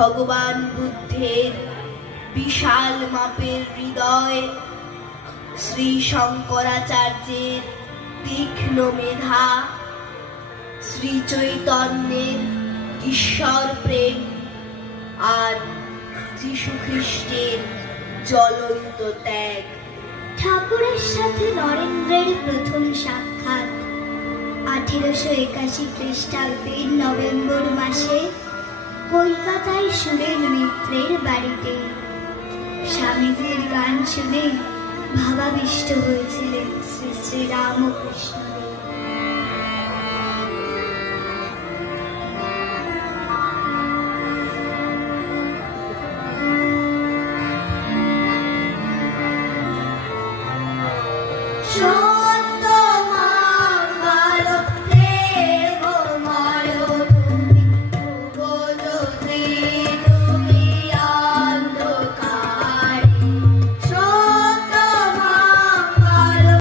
ভগবান বুদ্ধের বিশাল মাপের হৃদয়, শ্রী শঙ্করাচার্যের তীক্ষ্ণ মেধা, শ্রী চৈতন্যের ঈশ্বর প্রেম আর যীশু খ্রিস্টের জ্বলন্ত ত্যাগ। ঠাকুরের সাথে নরেন্দ্রের প্রথম সাক্ষাৎ 1881 খ্রিস্টাব্দের নভেম্বর মাসে কলকাতায় সুরেন মিত্রের বাড়িতে। স্বামীজির গান শুনে ভাবাবিষ্ট হয়েছিলেন শ্রী শ্রী রামকৃষ্ণ। সত্য